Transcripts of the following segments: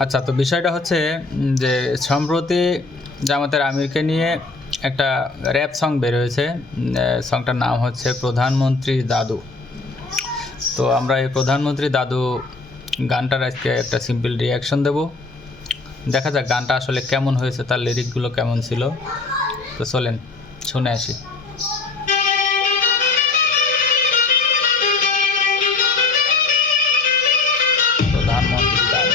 আচ্ছা, তো বিষয়টা হচ্ছে যে সম্প্রতি জামাতের আমিরকে নিয়ে একটা র্যাপ সং বের হয়েছে। সংটার নাম হচ্ছে প্রধানমন্ত্রী দাদু। তো আমরা এই প্রধানমন্ত্রী দাদু গানটার আজকে একটা সিম্পল রিয়াকশন দেব। দেখা যাক গানটা আসলে কেমন হয়েছে, তার লিরিকগুলো কেমন ছিল। তো চলেন শুনে আসি। প্রধানমন্ত্রী দাদু।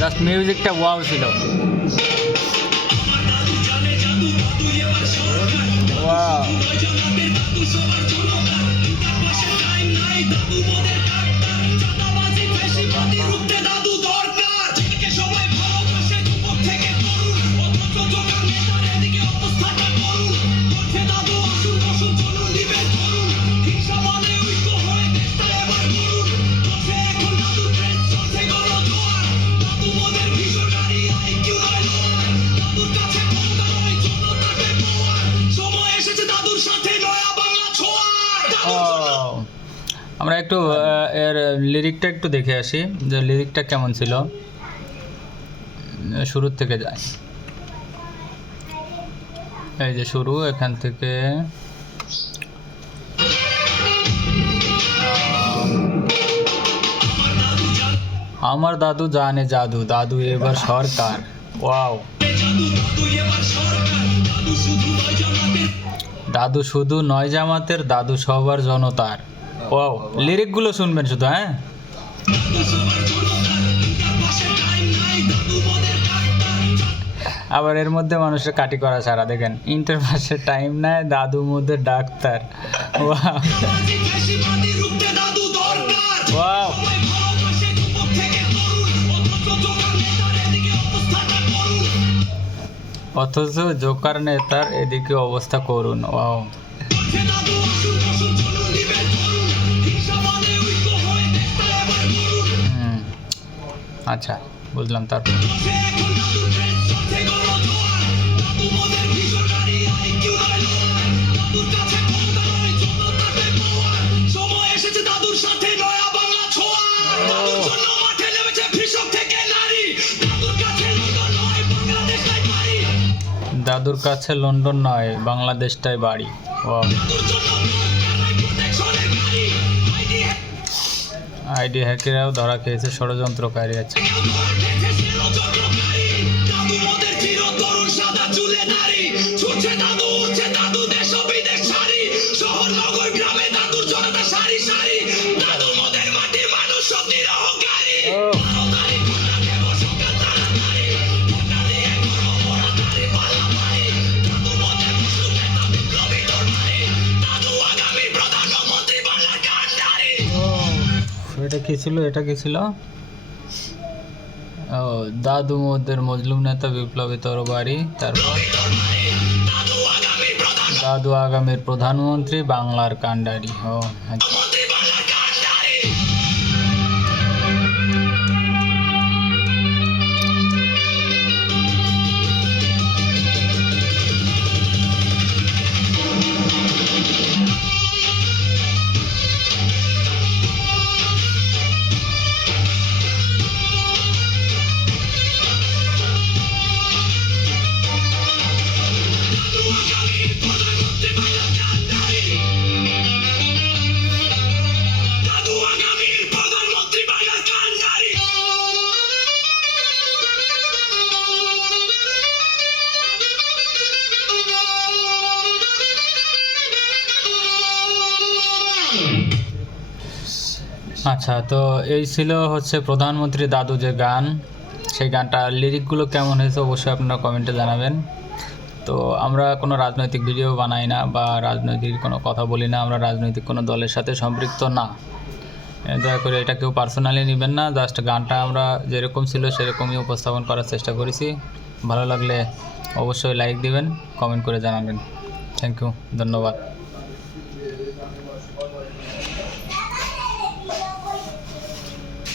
জাস্ট মিউজিকটা ওয়াও ছিল। ওয়াও। আমরা একটু এর লিরিকটা একটু দেখে আসি যে লিরিকটা কেমন ছিল। শুরুর থেকে যাই, এই যে শুরু এখান থেকে। আমার দাদু জানে জাদু, দাদু এবার সরকার। ওয়াও। দাদু শুধু নয় জামাতের, দাদু সবার জনতার। ওয়াও, লিরিকগুলো শুনবেন শুধু। হ্যাঁ, আবার এর মধ্যে মানুষের কাটি করা ছাড়া দেখেন, ইন্টার পাসের টাইম নাই, দাদু মধ্যে ডাক্তার। Wow wow. অথচ জোকার নেতার এদিকে অবস্থা করুন। ওয়াও। আচ্ছা, বুঝলাম। তারপর দাদুর কাছে লন্ডন নয়, বাংলাদেশটাই বাড়ি। আইডি হ্যাকেরাও ধরা খেয়েছে, ষড়যন্ত্রকারী আছে। এটা কি ছিল? এটা কি ছিল? ও, দাদু মোদের মজলুম নেতা, বিপ্লবী তরবারি। তারপর দাদু আগামীর প্রধানমন্ত্রী, বাংলার কান্ডারি। ও আচ্ছা, তো এই ছিল হচ্ছে প্রধানমন্ত্রী দাদু যে গান, সেই গানটার লিরিকগুলো কেমন হয়েছে অবশ্যই আপনারা কমেন্টে জানাবেন। তো আমরা কোনো রাজনৈতিক ভিডিও বানাই না বা রাজনৈতিক কোনো কথা বলি না, আমরা রাজনৈতিক কোনো দলের সাথে সম্পৃক্ত না। দয়া করে এটা কেউ পার্সোনালি নেবেন না। জাস্ট গানটা আমরা যেরকম ছিল সেরকমই উপস্থাপন করার চেষ্টা করেছি। ভালো লাগলে অবশ্যই লাইক দিবেন, কমেন্ট করে জানাবেন। থ্যাংক ইউ, ধন্যবাদ।